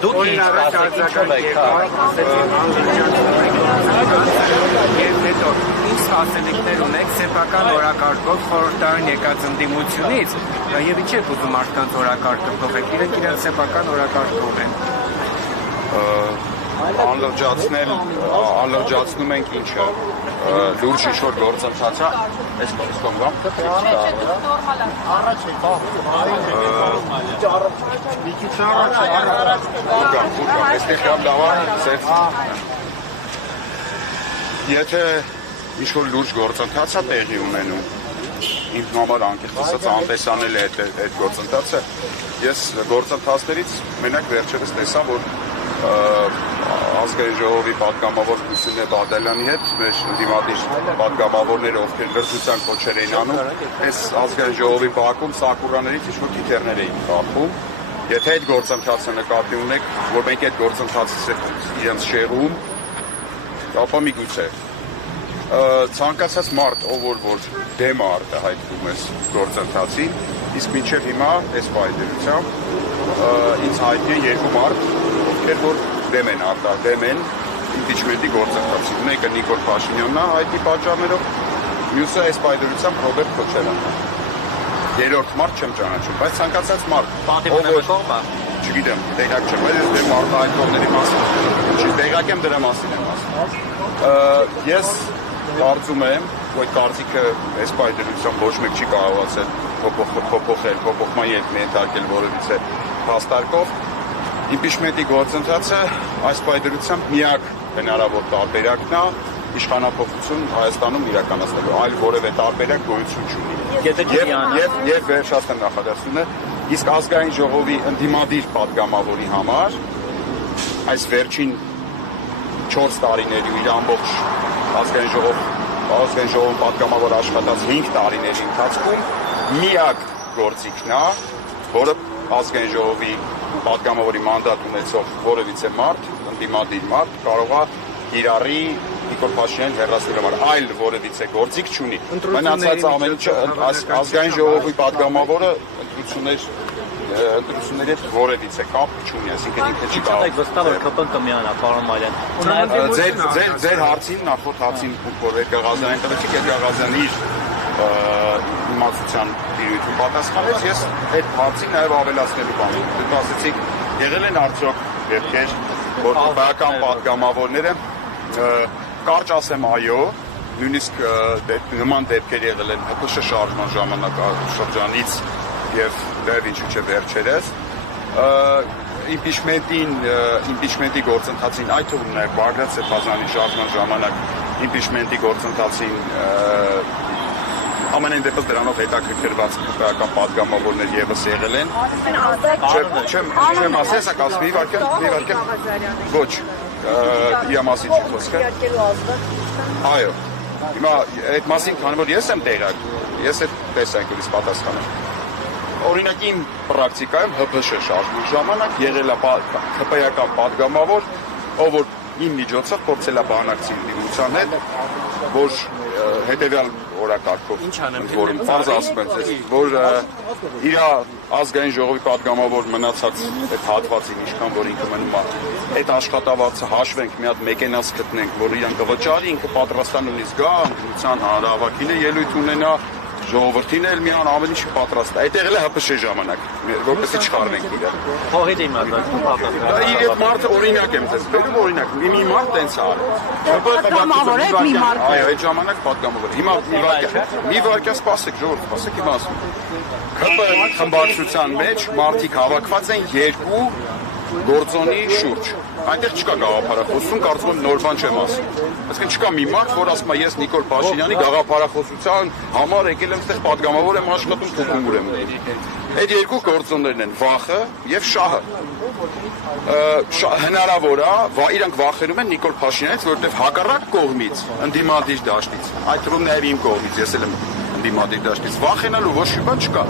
Դուք ինչ ասեցիք Եվ հետո ինչ սպասելիքներ ունեք սեփական օրակարգով խորհրդարան եկած ընդդիմությունից եւ ինչ եք ուզում մարդկանց օրակարգը փոխել, իրենք իրենց սեփական օրակարգով են։ Անլրջացնում ենք ինչը լուրջ ինչ-որ գործընթաց է, այս կողմ Եթե ինչ-որ լուրջ գործընթաց է տեղի ունենում, ինձ համար անկեղծ ասած անտեսանել է այդ գործընթացը, ես գործընթացներից մենակ վերջերս տեսա, որ ազգային ժողովի պատգամավոր Լուսինե Բադալյանի հետ մեր ընդդիմադիր պատգամավորները, ովքեր լրտության կոչեր էին անում, այս ազգային ժողովի բակում սակուրաներից ինչ-որ թիթեռներ էին կապում։ Եթե այդ գործընթացը նկատի ունեք, որ մենք այդ գործընթացը իրենց շեղում, ապա միգուցե ցանկացած մարդ, ով որ դեմ է արտահայտվում այս գործընթացին, իսկ մինչև հիմա այս պայմանությամբ ինձ հայտնի է երկու մարդ, ովքեր որ դեմ են իմպիչմենտի գործընթացին։ Մեկը Նիկոլ Փաշինյանն է հայտնի պատճառներով, մյուսը այս պայմանությամբ Ռոբերտ Քոչարյանն է։ Երրորդ մարդ չեմ ճանաչում, բայց ցանկացած մարդ, չգիտեմ, տեղյակ չեմ, բայց ես դեմ արտահայտողների մասին տեղյակ եմ, դրա մասին եմ ասում։ Ես կարծում եմ, որ կարծիքը այս պայմանությամբ ոչ մեկ չի կարողացել փոփոխման ելք ենթարկել որևիցե փաստարկով։ Իմպիչմենտի գործընթացը այս պայմանությամբ միակ հնարավոր տարբերակն է իշխանափոխություն Հայաստանում իրականացնելու, այլ որևէ տարբերակ գոյություն չունի։ Եվ վերջացնեմ նախադասությունը, իսկ ազգային ժողովի ընդդիմադիր պատգամավորի համար այս վերջին 4 տարիների իր ամբողջ ազգային ժողովում պատգամավոր աշխատած 5 տարիների ընթացքում միակ գործիքն է, որը ազգային ժողովի պատգամավորի մանդատ ունեցող որևիցե մարդ, ընդդիմադիր մարդ կարող է իրարի Նիկոլ Փաշինյանին հեռացնելու համար, այլ որևիցե գործիք չունի։ Մնացած ամեն ինչը ազգային ժողովի պատգամավորը ընտրությունների հետ որևիցե կապ չունի, այսինքն ինքը չի կարող։ Վստահ որ ԿՊ կմիանա, պարոն Մարյան։ Ձեր հարցին, նախորդ հարցին, որ Էդգար Ղազարյանին տվեցիք, Էդգար Ղազարյանը իր իմացության տիրույթում պատասխանեց, ես այդ հարցին նաև ավելացնելու բան եմ։ Դուք ասեցիք, եղել են արդյոք դեպքեր, որ ԿՊ-ական պատգամավորները, կարճ ասեմ այո, նույնիսկ նման դեպքեր եղել են ՀՊՇ շարժման ժամանակաշրջանից եւ դեռ ինչու՞ չէ վերջերս իմպիչմենտի գործընթացին, այդ թվում նաև Բագրատ Սեփազյանի շարժման ժամանակ իմպիչմենտի գործընթացին ամենայն դեպս դրանով հետաքրքրված ԿՊ-ական պատգամավորներ եւս եղել են։ Չեմ ասել, սա կասում մի վարքյան։ Ոչ, իրա մասին չի խոսքը։ Այո։ Հիմա այդ մասին, քանի որ ես եմ տեղակ, ես այդ տեսանկյունից պատասխանեմ։ Օրինակ իմ պրակտիկայում ՀՊՇ շարժման ժամանակ եղել է ԿՊ-ական պատգամավոր, ով որ իմ միջոցով փորձել է բանակցի ընդդիմության հետ, որ հետևյալ օրակարգով որում պարզ ասում եմ ձեզ, որ իր ազգային ժողովի պատգամավոր մնացած այդ հատվածին ինչքան որ ինքը մնում է, այդ աշխատավարձը հաշվենք, մի հատ մեկենաց գտնենք, որ իրան կվճարի, ինքը պատրաստան նույնիսկ գա, ընդդիմության հանրահավաքին է ելույթ ունենա, ժողովրդին էլ միան ամեն ինչ պատրաստ է։ Այդ եղել է ՀՊՇ ժամանակ, որպեսզի չխառնենք իրար։ Փողի իմաստով։ Այդ մարդը օրինակ եմ ձեզ բերում, օրինակ մի մարդ տենց է արել։ Այո, այդ ժամանակ պատգամավոր։ Հիմա մի վարքյան սպասեք, ժողովուրդ, սպասեք, հիմա ասում։ ԿՊ խմբակցության մեջ մարդիկ հավաքված են երկու գործոնի շուրջ։ Այնտեղ չկա գաղափարախոսություն, կարծում եմ նոր բան չեմ ասում։ Այսինքն չկա մի մարդ, որ ասում է ես Նիկոլ Փաշինյանի գաղափարախոսության համար եկել եմ այդտեղ պատգամավոր եմ աշխատում, թուքումուր եմ ուտում։ Այդ երկու գործոններն են վախը եւ շահը։ Հնարավոր է, իրանք վախենում են Նիկոլ Փաշինյանից, որովհետեւ հակառակ կողմից, ընդդիմադիր դաշտից, այդ թվում նաեւ իմ կողմից, ես էլ եմ ընդդիմադիր դաշտից, վախենալու ոչ մի բան չկա։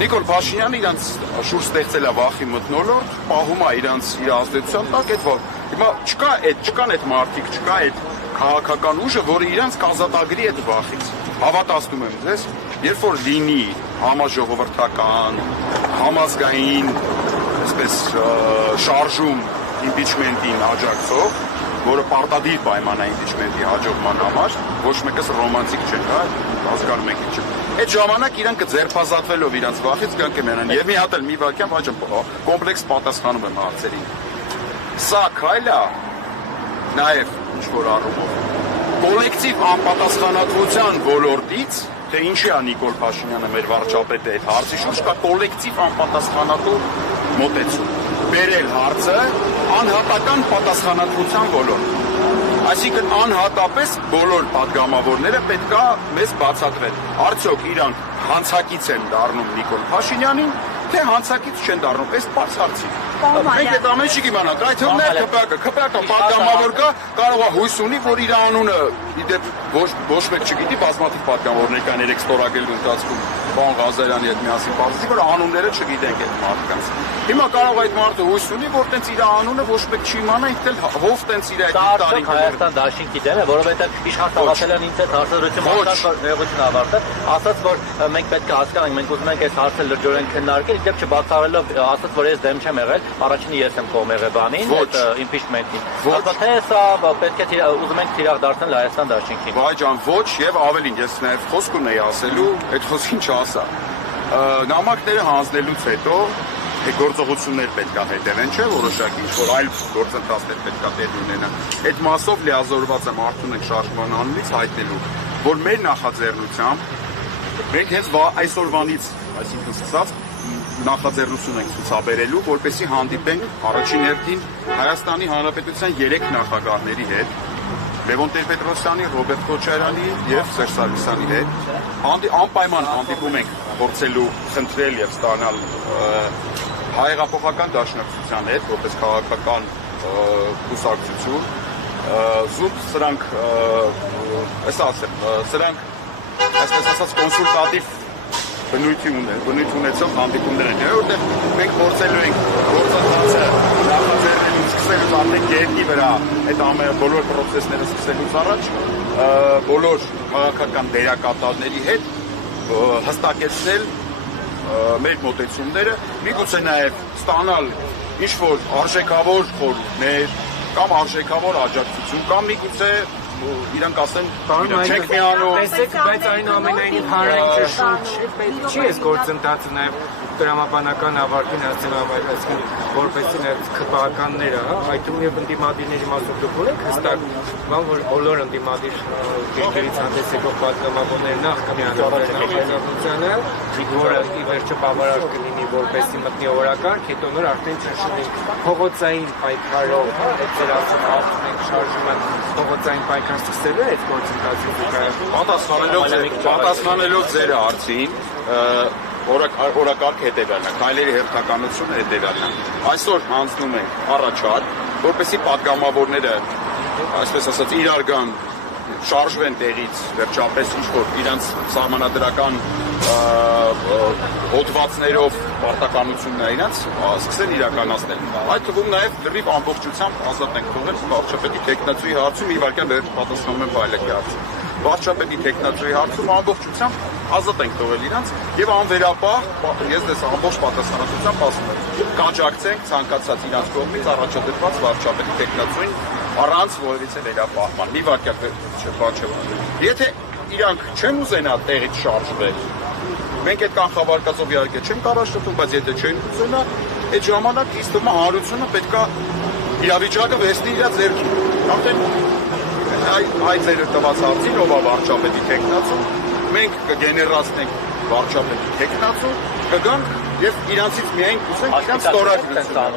Նիկոլ Փաշինյանը իրանց շուրջ ստեղծել է վախի մթնոլորտ, պահում է իրանց իր ազդեցության տակ այդ վախ։ Հիմա չկան այդ մարդիկ, չկա այդ քաղաքական ուժը, որը իրանց կազատագրի այդ վախից։ Հավատացնում եմ ձեզ, երբ որ լինի համաժողովրդական, համազգային այսպես շարժում impeachment-ին աջակցող, որը պարտադիր պայման է impeachment-ի հաջողման համար, ոչ մեկս ռոմանտիկ չէ, հա, հասկանում եք ինչ։ Այդ ժամանակ իրանք ձերբազատվելով իրանց վախից գանք են եւ մի հատ էլ մի վարքյան ոչ կոմպլեքս պատասխանում եմ հարցերին։ Սա քայլ է նաեւ ինչ որ առումով կոլեկտիվ անպատասխանատվության ոլորտից, թե ինչի է Նիկոլ Փաշինյանը մեր վարչապետը այդ հարցի շուրջ կա կոլեկտիվ անպատասխանատու մոտեցում։ Բերել հարցը անհատական պատասխանատվության ոլորտ։ Այսինքն անհատապես բոլոր падգամավորները պետք է մեզ բացատրեն։ Արդյոք իրանք հանցակից են դառնում Նիկոլ Փաշինյանին, թե հանցակից չեն դառնում։ Այս բաց հարցի։ Մենք այդ ամեն ինչ իմանանք, այդ հումներ ԿՊԿ падգամավոր կա, կարող է հույս ունի, որ իր անունը իդեպ ոչ մեկ չգիտի, բազմաթիվ падգամավորներ կան երեք ստորագրելու ընթացքում Պարոն Ղազարյանի հետ միասին բացի, որ անունները չգիտենք այդ մարդկանց։ Հիմա կարող այդ մարդը հույս ունի, որ տենց իր անունը ոչ մեկ չիմանա, ինքն էլ հով տենց իր այդ տարին։ Հայաստան դաշինքի դեմ է, որովհետև իշխան Սաղաթելյանը ինձ հետ հարցազրույցում նեղություն ավարտել, ասաց, որ մենք պետք է հասկանանք, մենք ուզում ենք այս հարցը լրջորեն քննարկել, իդեպ չբացառելով, ասաց, որ ես դեմ չեմ եղել, առաջինը ես եմ կողմ եղել բանին, այդ impeachment-ին։ Թե սա պետք է ուզում ենք թիրախ դարձնել Հայաստան դաշինքին։ Բայ ջան, ոչ եւ ավելին, ես նաեւ խոսք ունեի ասելու, այդ խոսքին չասա։ Նամակները հանձնելուց հետո գործողություններ պետք է հետևեն, չէ՞, որոշակի ինչ-որ այլ գործընթացներ պետք է տեղի ունենան։ Այդ մասով լիազորված եմ Արթուր շարժման անունից հայտնելու, որ մեր նախաձեռնությամբ մենք հենց այսօրվանից, այսինքն սկսած նախաձեռնություն ենք ցուցաբերելու, որպեսզի հանդիպենք առաջին հերթին Հայաստանի Հանրապետության 3 նախագահների հետ, Լևոն Տեր-Պետրոսյանի, Ռոբերտ Քոչարյանի եւ Սերժ Սարգսյանի հետ։ Անպայման հանդիպում ենք փորձելու խնդրել եւ ստանալ հայեղափոխական դաշնակցության հետ, որպես քաղաքական կուսակցություն, զուտ սրանք, սրանք այսպես ասած կոնսուլտատիվ բնույթ ունեցող հանդիպումներ են, որտեղ մենք փորձելու ենք գործընթացը նախաձեռնելու սկսելուց արդեն գետնի վրա այդ ամեն բոլոր պրոցեսները սկսելուց առաջ բոլոր քաղաքական դերակատարների հետ հստակեցնել մեր մոտեցումները, միգուցե նաև ստանալ ինչ-որ արժեքավոր խորհուրդներ կամ արժեքավոր աջակցություն կամ միգուցե իրանք ասեն չեք միանում, բայց այնուամենայնիվ հանրային շունչ չի այս գործընթացը նաև տրամաբանական ավարտին այսինքն որպեսզի նաև քպականները, այդ թվում եւ ընդդիմադիրների մասով դուք ունեք հստակ բան, որ բոլոր ընդդիմադիր երկրից հանդես եկող պատգամավորները նախ կմիանան նախաձեռնությանը, որը ի վերջո բավարար կլինի որպեսզի մտնի օրակարգ, հետո նոր արդեն ճնշում փողոցային պայքարով, ձեր ասած ավտոմեկ շարժումը փողոցային պայքար սկսելու է այդ գործընթացը պատասխանելով ձեր հարցին օրակարգ հետևյալն է, քայլերի հերթականությունը հետևյալն է։ Այսօր հանձնում ենք առաջարկ, որպեսզի падգամավորները, այսպես ասած, իրար գան, շարժվեն տեղից, վերջապես ինչ-որ իրանց սահմանադրական հոդվածներով պարտականությունն է իրանց, սկսեն իրականացնել։ Այդ թվում նաև դրիվ ամբողջությամբ ազատ ենք թողել վարչապետի տեխնացուի հարցում, ի վարքյան վերջ պատասխանում են Բայլակի հարցում։ Վարչապետի տեխնացուի հարցում ամբողջությամբ ազատ ենք թողել իրանց եւ անվերապահ ես դες ամբողջ պատասխանատվությամբ ասում եմ կաջակցենք ցանկացած իրանց կողմից առաջադրված վարչապետի տեխնացուին առանց որևիցե վերապահման։ Մի վարքյան եթե իրանք չեն ուզենա տեղից շարժվել, մենք այդ կանխավարկածով իհարկե չենք առաջնորդում, բայց եթե չեն ուզենա, այդ ժամանակ ինձ թվում է հանրությունը պետքա իրավիճակը վերցնի իր ձեռքին։ Արդեն այդ ձեր տված հարցին ով է վարչապետի տեխնացու, մենք կգեներացնենք վարչապետի տեխնացու, կգանք եւ իրանցից միայն կուսենք իրանց ստորագրություն։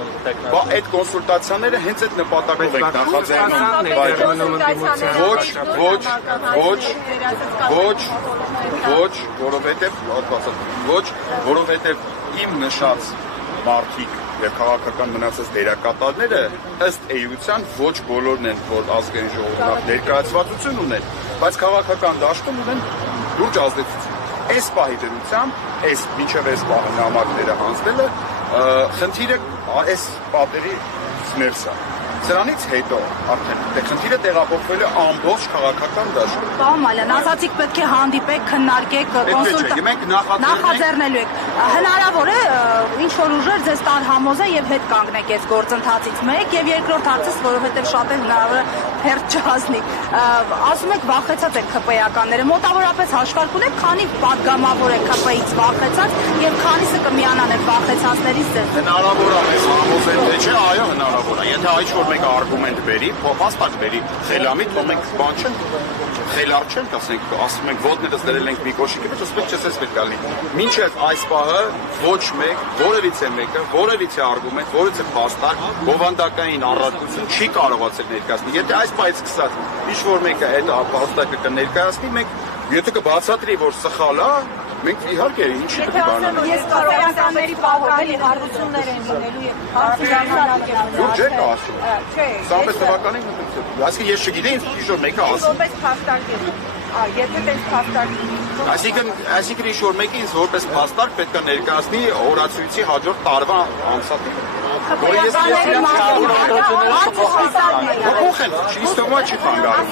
Բա այդ կոնսուլտացիաները հենց այդ նպատակով ենք նախաձեռնում, որովհետեւ իմ նշած մարդիկ եւ քաղաքական մնացած դերակատարները ըստ էության ոչ բոլորն են, որ ազգային ժողովուրդ ներկայացվածություն ունեն, բայց քաղաքական դաշտում ունեն լուրջ ազդեցություն։ Այս պահի դրությամբ, մինչև այս պահը նամակները հանձնելը, խնդիրը այս պատերի ներսա։ Սրանից հետո արդեն խնդիրը տեղափոխվել է ամբողջ քաղաքական դաշտ։ Պարոն Մալյան, ասացիք պետք է հանդիպեք, քննարկեք, Մենք նախաձեռնելու եք։ Հնարավոր է ինչ որ ուժեր ձեզ տան համոզը եւ հետ կանգնեք այս գործընթացից մեկ եւ երկրորդ հարցս, որովհետեւ շատ է հնարավոր է թերթ չհասնի։ Ասում եք վախեցած եք ԿՊ-ականները, մոտավորապես հաշվարկ ունեք, քանի պատգամավոր է ԿՊ-ից վախեցած եւ քանիսը կմիանան այդ վախեցածներից ձեզ։ Հնարավոր է մեզ համոզել, թե չէ, այո, հնարավոր է։ Եթե այլ որ մեկ արգումենտ բերի, փոխաստակ բերի, խելամիտ, որ մենք բան չենք, խելար չենք, ասում ենք ոտներս դրել ենք մի կոշիկի մեջ, ասում ենք չես պետք է լինի։ Մինչև այս պահը ոչ մեկ, որևիցե մեկը, որևիցե արգումենտ, որևիցե փաստակ, բովանդակային առարկություն չի կարողացել ներկայացնել։ Եթե այս պահից սկսած ինչ որ մեկը այդ փաստակը կներկայացնի, մենք եթե կբացատրի, որ սխալ է, մենք իհարկե ինչի պետք է բանանանք։ Ես կանների բավականին հարություններ են լինելու եւ Դուք չեք ասում։ Սամպես թվականին ասի ես չգիտեի ինչ որ մեկը ասում։ որպես փաստարկ է։ Եթե դες փաստարկ Այսինքն ինչ որ մեկը ինձ որպես փաստարկ պետք է ներկայացնի օրացույցի հաջորդ տարվա ամսաթիվը։ Որ ես փոխել, ինձ թվում է չի խանգարում։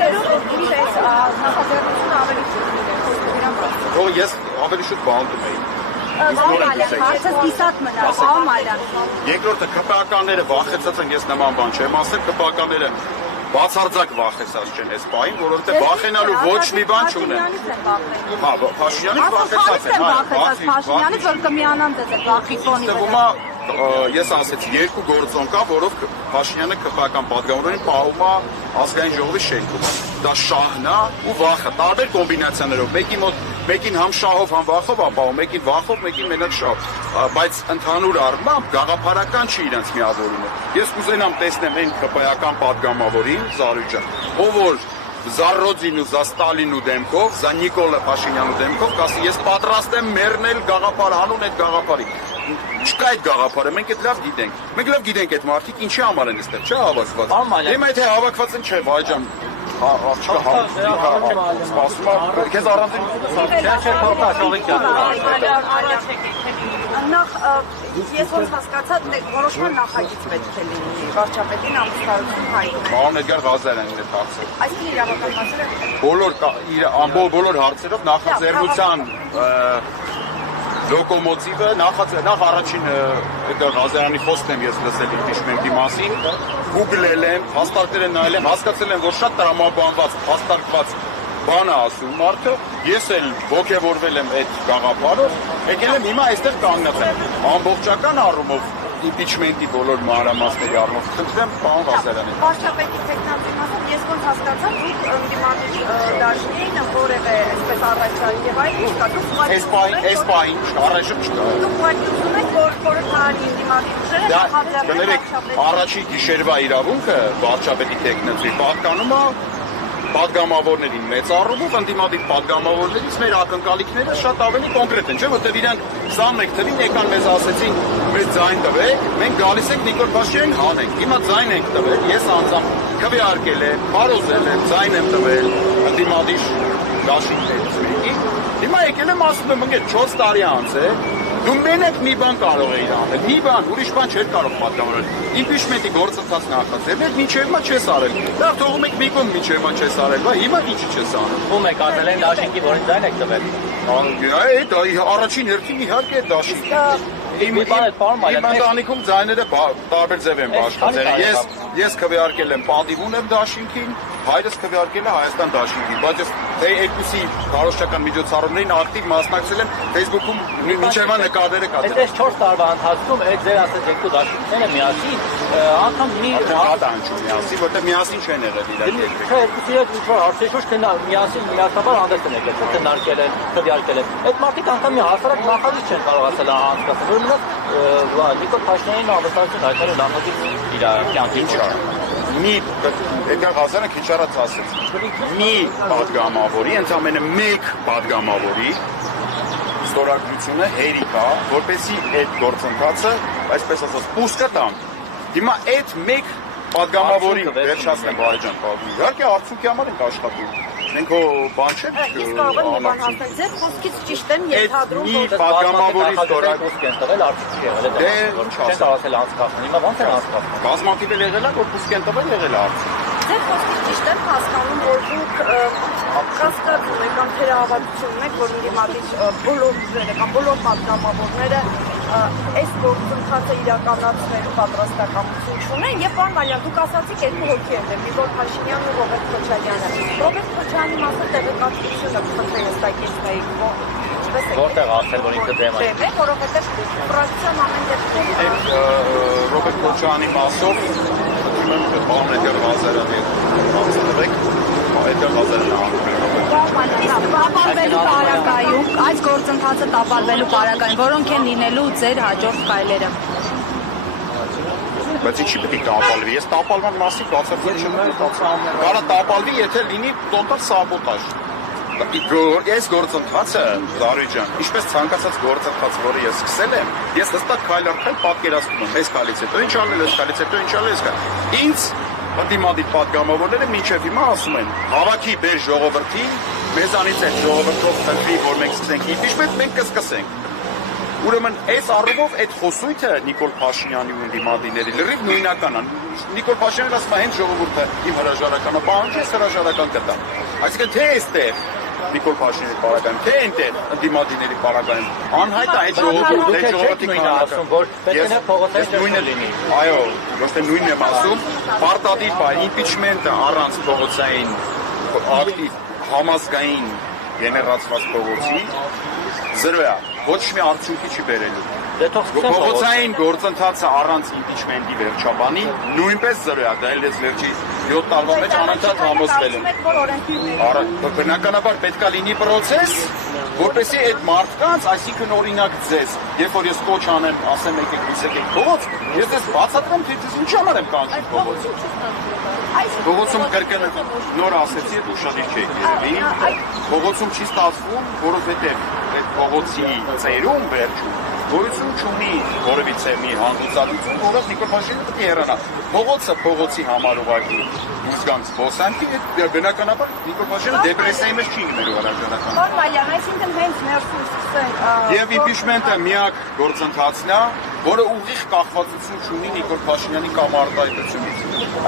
Որ ես ավելի շուտ բանտում էի։ Հարցս կիսատ մնա, պարոն Մալյան։ Երկրորդը ԿՊ-ականները վախեցած են, ես նման բան չեմ ասել, ԿՊ-ականները բացարձակ վախեցած չեն այս պահին, որովհետև վախենալու ոչ մի բան չունեն։ Հա, Փաշինյանից վախեցած են, Փաշինյանից որ կմիանան դες այդ վախի ֆոնի վրա։ Ես ասեցի, երկու գործոն կա, որով Փաշինյանը ԿՊ-ական պատգամավորին պահում է ազգային ժողովի շենքում։ Դա շահն է ու վախը, տարբեր կոմբինացիաներով, մեկին համ շահով, համ վախով ապահում, մեկին վախով, մեկին մենակ շահով, բայց ընդհանուր առմամբ գաղափարական չի իրենց միավորումը։ Ես կուզենամ տեսնեմ այն ԿՊ-ական պատգամավորին, Զարուհի ջան, ով որ Զարոձին ու զա Ստալինու դեմքով, զա Նիկոլա Փաշինյանու դեմքով, կասի ես պատրաստ եմ մեռնել գաղափար հանուն այդ գաղափարի։ Չկա այդ գաղափարը, մենք այդ լավ գիտենք։ Մենք լավ գիտենք այդ մարդիկ ինչի համար են այստեղ, չէ՞ հավաքված։ Դե եթե հավաքված են, չէ, վայ ջան, սպասում եմ, քեզ առանձին Նախ ես ոնց հասկացա, որոշման նախագիծ պետք է լինի վարչապետին ամուսնարություն հայտնել։ Պարոն Էդգար Ղազարյանն է հարցը։ Այսինքն իրավական մասերը բոլոր հարցերով նախաձեռնության լոկոմոտիվը նախ առաջին Էդգար Ղազարյանի խոսքն եմ ես լսել իմպիչմենտի մասին, գուգլել եմ, հաստատել եմ, նայել եմ, հասկացել եմ, որ շատ տրամաբանված, հաստատված բան է ասում մարդը, ես էլ ոգևորվել եմ այդ գաղափարով, եկել եմ հիմա այստեղ կանգնած եմ, ամբողջական առումով իմպիչմենտի բոլոր մանրամասների առումով խնդրեմ պարոն Ղազարյանին։ Վարչապետի տեխնացի մասով ես ոնց հասկացա, դուք ընդդիմադիր դաշնային որևէ այսպես առաջարկ եւ այլ իսկական այս պահին առաջում չկա։ Դուք ուղղակի եք որ խորհրդարանի ընդդիմադիր ուժերը նախաձեռնել առաջի գիշերվա իրավունքը վարչապետի տեխնացի պատկանում է պատգամավորներին մեծ առումով ընդդիմադիր պատգամավորներից մեր ակնկալիքները շատ ավելի կոնկրետ են, չէ՞, որտեղ իրանք 21 թվին եկան մեզ ասեցին, մեզ ձայն տվեք, մենք գալիս ենք Նիկոլ Փաշինյանին հանենք։ Հիմա ձայն ենք տվել, ես անձամբ քվեարկել եմ, բարոզել եմ, ձայն եմ տվել ընդդիմադիր դաշինքներից մեկի։ Հիմա եկել եմ ասում եմ, ընկեր 4 տարի անց է, դու մենակ մի բան կարող էիր անել, մի բան, ուրիշ բան չէր կարող պատգամավորել։ Իմպիչմենտի գործընթաց նախաձեռնել, մինչև հիմա չես արել։ Լավ, թողում եք մի կողմ մինչև հիմա չես արել, բա հիմա ինչի չես անում։ Ում եք ասել են դաշինքի, որին ձայն եք տվել։ Դա առաջին հերթին իհարկե դաշինքի։ Իմ ընտանիքում ձայները տարբեր ձև են բաշխացել։ Ես քվեարկել եմ Պատիվուն եմ դաշինքին, հայրս քվեարկել է Հայաստան դաշինքին, բայց ես երկուսի քարոզչական միջոցառումներին ակտիվ մասնակցել եմ Facebook-ում մինչև հիմա նկարները կա։ Այս 4 տարվա ընթացքում այդ ձեր ասած երկու դաշինքները միասին անգամ մի հատանչում միասին, որտեղ միասին չեն եղել իրար երկրի։ Չէ, երկուսի հետ ինչ որ հարցեր միասին միասնաբար հանդես են եկել, քննարկել են, քվեարկել են։ Այդ մարդիկ անգամ մի հասարակ նախագիծ չեն կարողացել անցկացնել, որ Նիկոլ Փաշինյանին ավստահություն հայտնել նախագիծ իր կյանքի մի Էդգար Ղազարյանը քիչ առաջ ասեց մի պատգամավորի, ընդամենը մեկ պատգամավորի ստորագրությունը հերիք է, որպեսզի այդ գործընթացը, այսպես ասած, պուսկը տան։ Հիմա այդ մեկ պատգամավորի վերջացնեմ բարեջան, իհարկե արդյունքի համար ենք աշխատում։ մենք հո բան չենք Ես կարող եմ մի բան հասնել, ձեր խոսքից ճիշտ եմ ենթադրում, մի որ պատգամավորի ստորակ խոսք են տվել, արդյոք չի եղել Դե, չէ կարասել անցկացնել։ Հիմա ո՞նց են անցկացնում։ կազմակերպել եղել է, որ պուսկ են տվել եղել է արդյոք։ ձեր խոսքից ճիշտ եմ հասկանում, որ դուք կասկածում եք կամ թերահավատություն ունեք, որ ընդդիմադիր բոլոր ուժերը կամ բոլոր պատգամավորները այս գործընթացը իրականացնելու պատրաստակամություն չունեն եւ պարոն Մալյան, դուք ասացիք երկու հոգի են դեպի որ Փաշինյանն ու Ռոբերտ Քոչարյանը։ Ռոբերտ Քոչարյանի մասը տեղեկատվությունը խնդրի հստակեցնեիք, Որտեղ ասել, որ ինքը դեմ է։ Դեմ է, որովհետեւ ֆրակցիան ամեն դեպքում Ռոբերտ Քոչարյանի մասով խնդրում եմ բանը դեռ հազարը հացնվեք, այդտեղ հազարը տապալվելու պարագայում, այս գործընթացը տապալվելու պարագայում, որոնք են լինելու ձեր հաջորդ քայլերը։ Բայց ինչի պետք է տապալվի։ Ես տապալման մասին բացարձակ չեմ Կարա տապալվի, եթե լինի տոտալ սաբոտաժ։ Այս գործընթացը, Զարուհի ջան, ինչպես ցանկացած գործընթաց, որը ես սկսել եմ, ես հստակ քայլ առ քայլ պատկերացնում եմ, այս քայլից հետո ինչ անել, այս քայլից հետո ինչ անել, այս քայլ։ Ինձ ընդդիմադիր պատգամավորները մինչև հիմա ասում են. հավաքի բեր ժողովրդին, մեզանից այդ ժողովրդով խնդրի, որ մենք սկսենք impeachment, մենք կսկսենք։ Ուրեմն այս առումով այդ խոսույթը Նիկոլ Փաշինյանի ու ընդդիմադիրների լրիվ նույնական է։ Նիկոլ Փաշինյանն ասում է հենց ժողովուրդը իմ հրաժարականը պահանջ է, հրաժարական կտա։ Այսինքն թե այստեղ Նիկոլ Փաշինյանի պարագայում, թե այնտեղ ընդդիմադիրների պարագայում անհայտ է այդ ժողովրդի ասում, որ պետք է փողոցային նույնը լինի։ Այո, ոչ թե նույնն եմ ասում, պարտադիր բա impeachment-ը առանց փողոցային ակտիվ համազգային գեներացված փողոցի զրո է, ոչ մի արդյունքի չի բերելու։ Փողոցային գործընթացը առանց impeachment-ի վերջաբանի նույնպես զրո է, դա էլ ես վերջի 7 տարվա մեջ անընդհատ համոզվել եմ։ Բնականաբար պետք է լինի process, որպեսզի այդ մարդկանց, այսինքն օրինակ ձեզ, երբ որ ես կոչ անեմ, ասեմ եկեք լույսեք փողոց, ես ես բացատրեմ, թե ձեզ ինչ համար եմ կանչում փողոց։ Փողոցում կրկն նոր ասեցի, այդ ուշադիր չեք երևի։ Փողոցում չի ստացվում, որովհետև այդ փողոցի ծերում վերջում գոյություն չունի որևիցե մի հանգուցալություն, որով Նիկոլ Փաշինյանը պետք է հեռանա։ Փողոցը փողոցի համար ուղղակի դուրս գան զբոսանքի, բնականաբար Նիկոլ Փաշինյանը դեպրեսիայի մեջ չի գնելու հրաժարական։ Պարոն Մալյան, այսինքն հենց ներսում սկսենք։ Եվ impeachment-ը միակ գործընթացն է, որը ուղիղ կախվածություն չունի Նիկոլ Փաշինյանի կամ արտահայտությունից։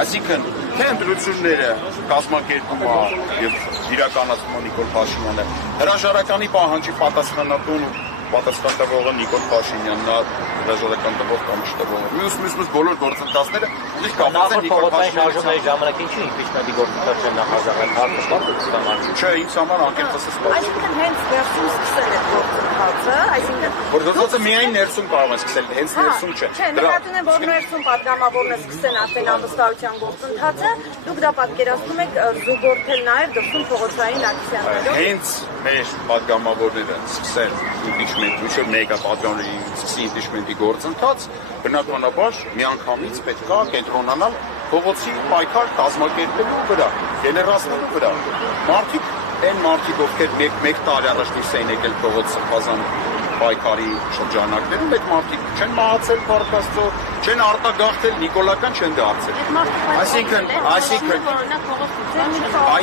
Այսինքն, թե ընտրությունները կազմակերպում է եւ իրականացնում է Նիկոլ Փաշինյանը, հրաժարականի պահանջի պատասխանատուն պատասխանատվողը Նիկոլ Փաշինյանն է, հրաժարական տվող կամ չտվողը։ Մյուս բոլոր գործընթացները ուղիղ կապված են Նիկոլ Փաշինյանի ժամանակ ինչի impeachment-ի գործընթացը նախաձեռնել հարկը Չէ, ինձ համար անկեղծ ասած։ Այսինքն հենց վերջում սկսել է գործընթացը, այսինքն գործընթացը միայն ներսում կարող է սկսել, հենց ներսում չէ։ Չէ, նկատում եմ, որ ներսում պատգամավորները սկսեն արդեն անվստահության գործընթացը, դուք դա պատկերացնում եք զուգորդել նաև դրսում փողոցային ակցիաներով։ Հենց մեր պատգամավորները սկսել impeachment-ի, ինչ որ մեկը պատգամավորների սկսի impeachment-ի գործընթաց, բնականաբար միանգամից պետք է կենտրոնանալ փողոցի պայքար կազմակերպելու վրա, գեներացնելու վրա։ Մարդիկ, ովքեր մեկ տարի առաջ դուրս էին եկել փողոց սրբազան պայքարի շրջանակներում, այդ մարդիկ չեն մահացել Փարքաստո, չեն արտագաղթել, նիկոլական չեն դարձել։ Այսինքն,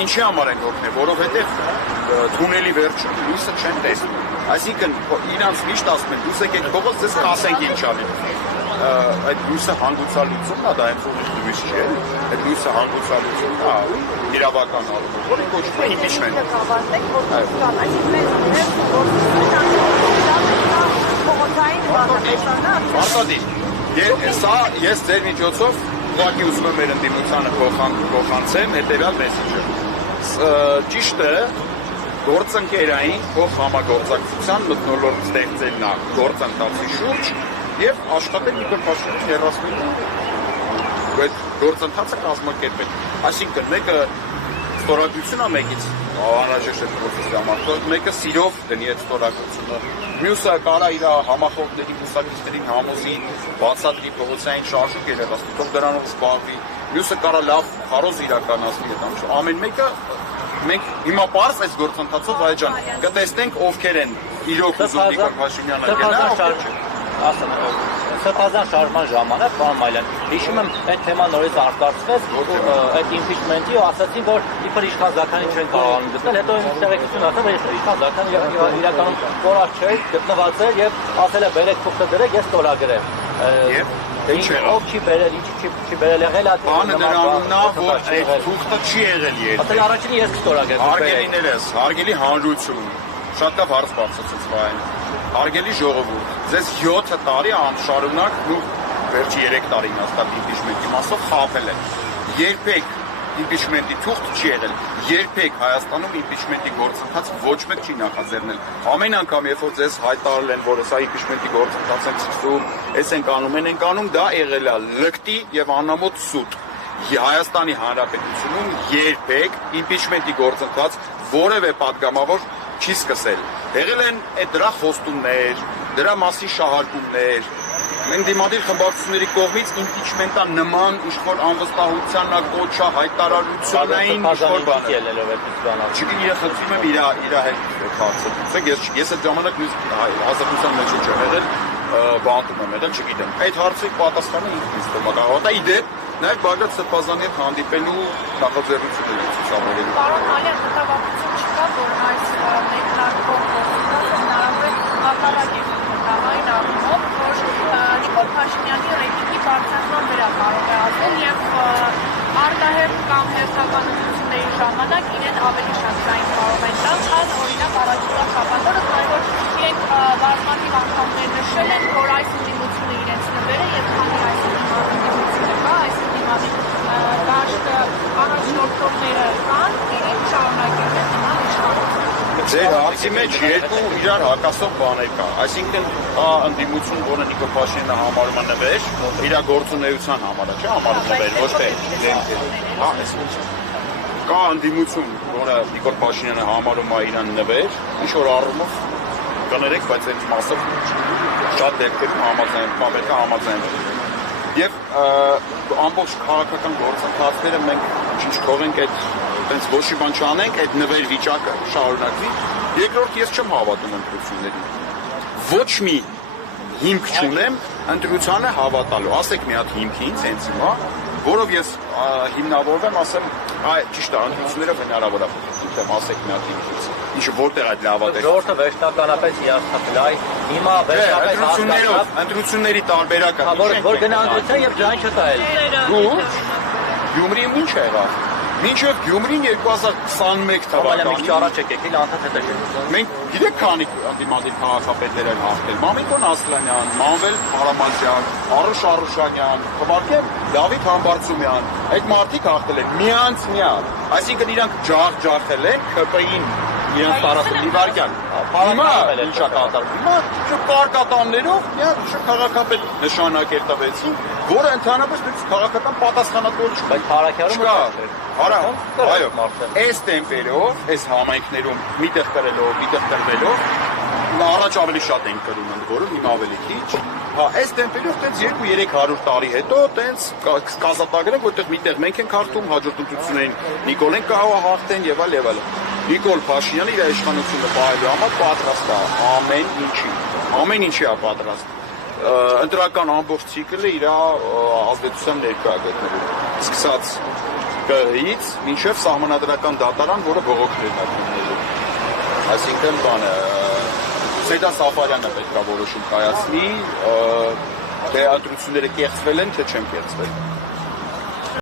ինչի համար են օգնել, որովհետև թունելի վերջում լույսը չեն տեսնում։ Այսինքն, իրանց միշտ ասում են, դուս եկեք փողոց, ձեզ կասենք ինչ անել։ Այդ լույսը հանգուցալությունն է, դա հենց ուղիղ լույս չէ, այդ լույսը հանգուցալությունն է իրավական առումով, որը կոչվում է impeachment։ Արտադիր, սա ես ձեր միջոցով ուղղակի ուզում եմ մեր ընդդիմությանը փոխանցեմ հետևյալ մեսեջը։ Ճիշտ է, գործընկերային փոխհամագործակցության մթնոլորտ ստեղծելն է գործընթացի շուրջ եւ աշխատել Նիկոլ Փաշինյանի հեռացնելու այդ գործընթացը կազմակերպել։ Այսինքն մեկը ստորագրություն է մեկից անհրաժեշտ է process-ի համար, մեկը սիրով դնի այդ ստորագրությունը, մյուսը կարա իր համախոհների մուսակիցներին համոզի բացատրի փողոցային շարժում երևացնի, թող դրանով զբաղվի, մյուսը կարա լավ քարոզ իրականացնի այդ ամեն մեկը մենք հիմա պարզ այս գործընթացով այջան կտեսնենք ովքեր են իրոք ուզում Նիկոլ Փաշինյանը գնա, ովքեր չէ։ Սրբազան շարժման ժամանակ, պարոն Մայլյան, հիշում եմ, այդ թեման նորից արտացվեց, այդ impeachment-ի ու ասացին, որ իբր իշխան Զաքարին չեն կարողանում գտնել, հետո տեղեկություն ասել, որ իշխան Զաքարը իրականում կորած չէ, գտնված էր եւ ասել է բերեք թուղթը դրեք, ես ստորագրեմ։ Ինչ եղավ։ Ով չի բերել, ինչի չի բերել, եղել է։ Բանը դրանում նա, որ այդ թուղթը չի եղել երբեք։ Ասել առաջինը ես կստորագրեմ։ Հարգելիներս, հարգելի հանրություն, շատ լավ հարց բարձրացած վայր։ Հարգելի ժողովուրդ, ձեզ 7 տարի անշարունակ ու վերջի 3 տարին հաստատ impeachment-ի մասով խաբել են։ Երբեք impeachment-ի թուղթ չի եղել։ Երբեք Հայաստանում impeachment-ի գործընթաց ոչ մեկ չի նախաձեռնել։ Ամեն անգամ, երբ որ ձեզ հայտարարել են, որ սա impeachment-ի գործընթաց են սկսում, այս ենք անում, դա եղել է լկտի եւ անամոթ սուտ։ Հայաստանի Հանրապետությունում երբեք impeachment-ի գործընթաց որևէ падգամավոր չի սկսել։ Եղել են այդ դրա խոստումներ, դրա մասի շահարկումներ, ընդդիմադիր խմբակցությունների կողմից impeachment-ը նման ինչ-որ անվստահության կոչա հայտարարությունային ինչ-որ բան։ Չգիտեմ, ես խնդրում եմ իր հետ հարցը։ Ես այդ ժամանակ ազատության մեջ եմ եղել, բանտում եմ եղել, չգիտեմ։ Այդ հարցի պատասխանը ինքնից տոմակահավատա իդեպ նաև Բագրատ Սրբազանի հետ հանդիպելու նախաձեռնություններ են ցուցաբերելու։ Պարոն Մալյան, մտավախություն չկա, որ այս մեկնարկող գործընթացը հնարավոր է հակառակ է մտավային առումով, որ Նիկոլ Փաշինյանի ռեյտինգի բարձրացման վրա կարող է ազդել եւ արտահերթ կամ հերթականությունների ժամանակ իրեն ավելի շատ ձայն կարող են տալ, քան օրինակ առաջիկա շաբաթօրը, քանի որ իրենք բազմաթիվ անգամներ նշել են, որ այս ընդդիմությունը իրենց նվեր է եւ քանի այս ընդդիմությունը կա, այս ընդդիմադիր դաշտը առաջնորդողները կան, իրենք շարունակել են նման իշխանություն։ Ձեր հարցի մեջ երկու իրար հակասող բաներ կա։ Այսինքն կա ընդդիմություն, որը Նիկոլ Փաշինյանը համարում է նվեր, իր գործունեության համար է, չէ՞, համարում նվեր, ոչ թե դեմք է։ Հա, այսինքն կա ընդդիմություն, որը Նիկոլ Փաշինյանը համարում է իրան նվեր, ինչ որ առումով կներեք, բայց այդ մասով շատ դեպքերում համաձայնվում։ Եվ ամբողջ քաղաքական գործընթացները մենք ինչ թողենք այդ տենց ոչ մի բան չանենք, այդ նվեր վիճակը շարունակվի։ Երկրորդ, ես չեմ հավատում ընտրություններին։ Ոչ մի հիմք չունեմ ընտրությանը հավատալու։ Ասեք մի հատ հիմք ինձ հենց հիմա, որով ես հիմնավորվեմ, ասեմ, ճիշտ է, ընտրությունները հնարավոր է։ Ասեք մի հատ հիմք ինձ։ Ինչը որտեղ այդ լավատես։ Ժողովուրդը վերջնականապես հիասթափել, հիմա վերջնականապես ընտրությունների տարբերակը։ Որ գնա ընտրության եւ ջան չտայել։ Գյումրիում ինչ եղավ։ Մինչև Գյումրին 2021 թվականին առաջ եկեք, անդադ հետ եկեք։ մենք գիտեք քանի ընդդիմադիր քաղաքապետներ են հաղթել։ Մամիկոն Ասլանյան, Մանվել Հարամազյան, Արուշ Արուշանյան, Թվարկեմ Դավիթ Համբարձումյան, այդ մարդիկ հաղթել են միանց-միան։ Այսինքն իրանք ջախջախել են ԿՊ-ին իրենց տարածում Իվարկյան։ Հիմա ինչա կատարվում։ Հիմա կարկատաններով քաղաքապետ նշանակեր տվեցին, որը ընդհանրապես քաղաքական պատասխանատվություն չկա։ Բայց Փարաքյարում Արա, այո, այս տեմպերով, այս համայնքներում միտեղ կրելով, միտեղ կրվելով, առաջ ավելի շատ ենք կրում ընդ որում, հիմա ավելի քիչ։ Հա, այս տեմպերով տենց 200-300 տարի հետո տենց կազատագրենք, որտեղ միտեղ մենք ենք հաղթում, հաջորդ ընտրություններին Նիկոլեն կարող է հաղթեն եւ այլ եւ այլ։ Նիկոլ Փաշինյանը իր իշխանությունը պահելու համար պատրաստ է ամեն ինչի է պատրաստ։ Ընտրական ամբողջ ցիկլը իր ազդեցության ներկա գտնելու։ Սկսած ԿՀ-ից մինչև սահմանադրական դատարան, որը բողոքներն է քննելու։ Այսինքն բանը Սեյդան Սաֆարյանը պետք է որոշում կայացնի, թե ընտրությունները կեղծվել են, թե չեն կեղծվել։